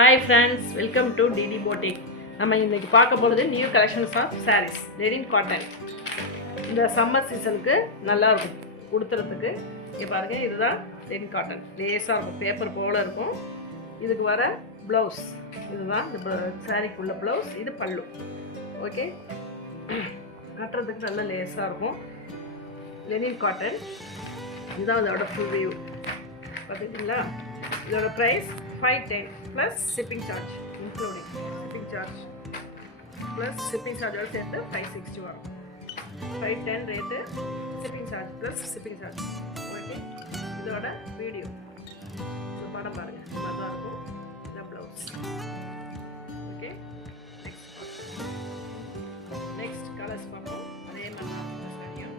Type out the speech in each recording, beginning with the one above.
Hi friends, welcome to DD Boutique. நம்ம இன்னைக்கு பார்க்க போறது new collections of sarees linen cotton. இந்த சம்மர் சீசனுக்கு நல்லா இருக்கும் உடுத்துறதுக்கு. இங்க பாருங்க, இதுதான் linen cotton. லேசா இருக்கும், பேப்பர் போல இருக்கும். இதுக்கு வர ப்ளவுஸ் இதுதான் இந்த சாரிக்குள்ள ப்ளவுஸ். இது பல்லு. ஓகே, கட்டுறதுக்கு நல்ல லேசா இருக்கும். linen cotton. இதுதான் அதோட ஃபுல் வியூ. பார்த்துக்கிட்டீங்களா? இதோட price 510 plus shipping charge including shipping charge plus shipping charge all சேர்த்து 561. 510 rate shipping charge plus shipping charge. Okay, இதோட வீடியோ இந்த படம் பாருங்க, நல்லா இருக்கும். இந்த ப்ளவுஸ். ஓகே, நெக்ஸ்ட் கலர்ஸ் பார்ப்போம். அதே மாதிரி தான் சாரியும்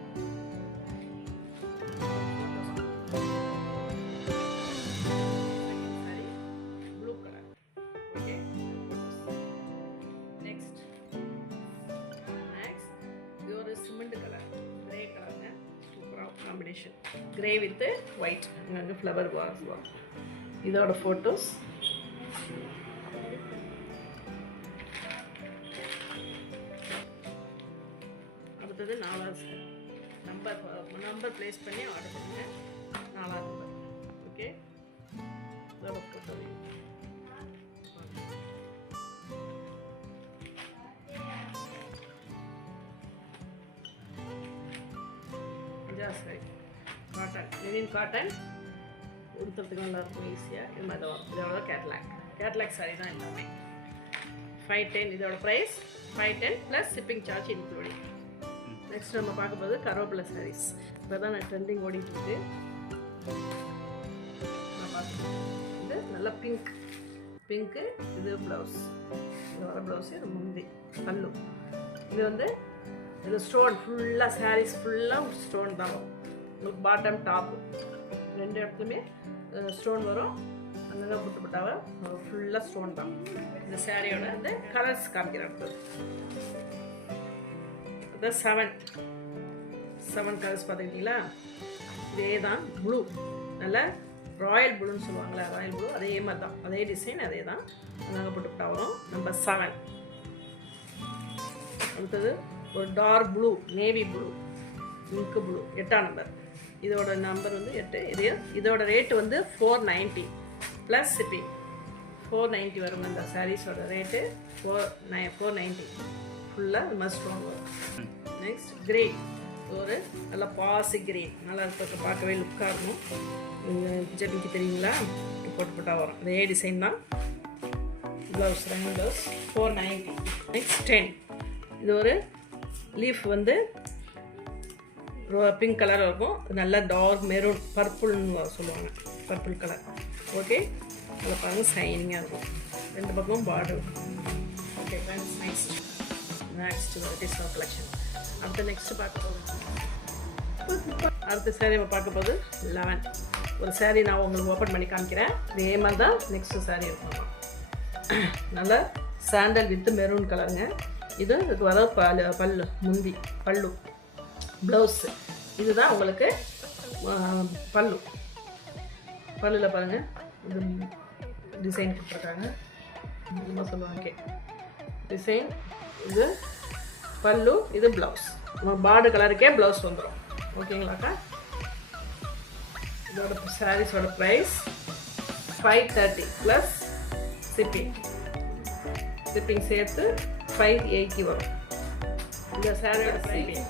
combination gray with white and flower vase. இதோட photos. அடுத்தது 4வது நம்பர் பிளேஸ் பண்ணி ஆர்டர் பண்ணுங்க. 4வது நம்பர். ஓகே, இதோட photo. காட்டன், linen காட்டன் உடுத்துறதுக்கு நல்லா இருக்கும், ஈஸியாக. இது மாதிரி வரும். இதோட கேட்லாக் சாரி தான் எல்லாமே. 510 இதோட price 510 plus shipping charge including. Next நம்ம பார்க்க போது கருவேப்பிலை சாரீஸ். இப்போ தான் நான் ட்ரெண்டிங் ஓடிட்டு இருக்கு. நான் பார்க்குறேன், இது நல்ல பிங்க்கு. இது ப்ளவுஸ், இதோட ப்ளவுஸு. இது முந்தி பல்லு. இது வந்து இது ஸ்டோன் ஃபுல்லாக, சாரீஸ் ஃபுல்லாக ஸ்டோன் தான் வரும். உங்களுக்கு பாட்டம் டாப்பு ரெண்டு இடத்துலையுமே ஸ்டோன் வரும். அங்கங்கே புட்டுப்பட்டாவை ஃபுல்லாக ஸ்டோன் தான். இந்த சாரியோட வந்து கலர்ஸ் காமிக்கிறேன். இது 7 கலர்ஸ் பார்த்துக்கிட்டீங்களா? இதே தான் ப்ளூ, நல்ல ராயல் ப்ளூன்னு சொல்லுவாங்களே, ராயல் ப்ளூ. அதே மாதிரி தான், அதே டிசைன், அதே தான். அங்கங்கே புட்டுப்பட்டா வரும். நம்பர் 7. அடுத்தது ஒரு டார்க் ப்ளூ, நேவி ப்ளூ, இங்கு ப்ளூ. 8ஆம் நம்பர். இதோட நம்பர் வந்து 8. இதோட ரேட்டு வந்து 490 ப்ளஸ் ஷிப்பிங். 490 வரும். அந்த சாரீஸோட ரேட்டு 490. ஃபுல்லாக இது மாதிரி ஸ்டோன் வரும். நெக்ஸ்ட் கிரே, ஒரு நல்லா பாசி கிரே, நல்லா இருக்கும், பார்க்கவே லுக்காக இருக்கும். ஜெபிக்கு தெரியுங்களா? போட்டு வரும். அதே டிசைன் தான். ப்ளவுஸ், ரெண்டு ப்ளவுஸ் 490. நெக்ஸ்ட் 10. இது ஒரு லீஃப் வந்து பிங்க் கலர் இருக்கும். நல்ல டார்க் மெரூன், பர்பிள்னு சொல்லுவாங்க, பர்பிள் கலர். ஓகே, அதில் பாருங்கள், ஷைனிங்காக இருக்கும். ரெண்டு பக்கமும் border. Okay friends, next varieties of collection. அடுத்த நெக்ஸ்ட் பார்க்க போகுது. அடுத்த சாரீ நம்ம பார்க்க போகுது 11. ஒரு சாரீ நான் உங்களுக்கு ஓப்பன் பண்ணி காமிக்கிறேன். இதே மாதிரி தான் நெக்ஸ்ட் சாரீ இருக்கும். நல்ல சாண்டல் வித் மெரூன் கலருங்க. இது வர பல்லு, முந்தி பல்லு, ப்ளவுஸு. இதுதான் உங்களுக்கு பல்லில் பாருங்கள், இது டிசைன் கொடுத்துருக்காங்க. என்ன சொல்லுவாங்க டிசைன். இது பல்லு, இது ப்ளவுஸ். பார்டர் கலருக்கே ப்ளவுஸ் வந்துடும். ஓகேங்களாக்கா? இதோட சாரீஸோட ப்ரைஸ் 530 ப்ளஸ் ஷிப்பிங் சேர்த்து 580 வரும். இந்த சாரியோட ப்ரைஸ்.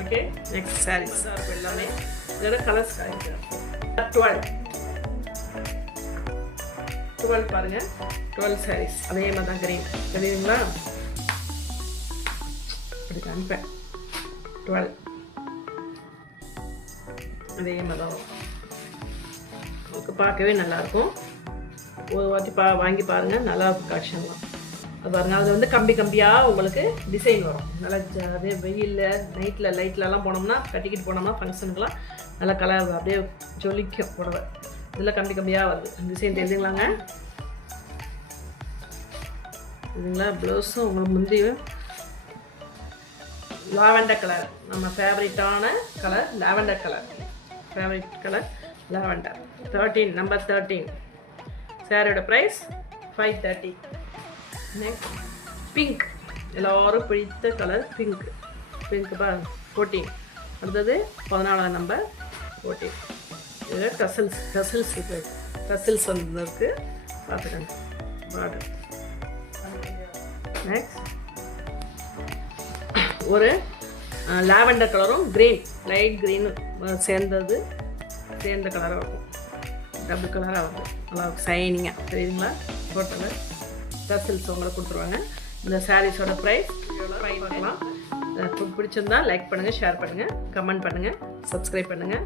ஓகே, நெக்ஸ்ட் சாரீஸ் இருக்கும் எல்லாமே. இதோட கலர்ஸ் காமிக்கிறேன். 12 பாருங்கள். 12 சாரீஸ் அதே மாதிரி தான். கிரீன் தெரியுங்களா? அப்படி காமிப்பேன். 12 அதே மாதிரி தான் வரும். உங்களுக்கு பார்க்கவே நல்லாயிருக்கும். ஒரு வாட்டி வாங்கி பாருங்கள், நல்லா கலெக்ஷன் தான். அது பாருங்கள், அது வந்து கம்பியாக உங்களுக்கு டிசைன் வரும். நல்லா அதே வெயிலில் நைட்டில் லைட்லலாம் போனோம்னா, கட்டிக்கிட்டு போனோம்னா ஃபங்க்ஷனுக்குலாம் நல்லா கலர் அப்படியே ஜொலிக்கும் புடவை. இதில் கம்பியாக வருது. டிசைன் தெரிஞ்சுங்களாங்க? இதுங்களா? ப்ளவுஸும் உங்களுக்கு முந்தியும் லாவெண்டர் கலர், நம்ம ஃபேவரட்டான colour lavender colour. Favourite colour lavender. 13 number 13. சாரியோட ப்ரைஸ் 530. நெக்ஸ்ட் பிங்க், எல்லோரும் பிடித்த கலர் பிங்க். பிங்க் பா 14. அடுத்தது 14ஆம் நம்பர் 14. இதில் டசல்ஸ் இருக்குது. டசல்ஸ் வந்துருக்கு, பார்த்துக்கங்க. பார்டர். நெக்ஸ்ட் ஒரு லாவெண்டர் கலரும் க்ரீன், லைட் க்ரீனும் சேர்ந்த கலராக இருக்கும். டபுள் கலராக இருக்கும், நல்லா ஷைனிங்காக தெரியுதுங்களா. டோட்டலு டசல்ஸ் உங்களுக்கு கொடுத்துருவாங்க. இந்த சாரீஸோட ப்ரைஸ் பார்க்கலாம். பிடிச்சிருந்தா லைக் பண்ணுங்கள், ஷேர் பண்ணுங்கள், கமெண்ட் பண்ணுங்கள், சப்ஸ்கிரைப் பண்ணுங்கள்.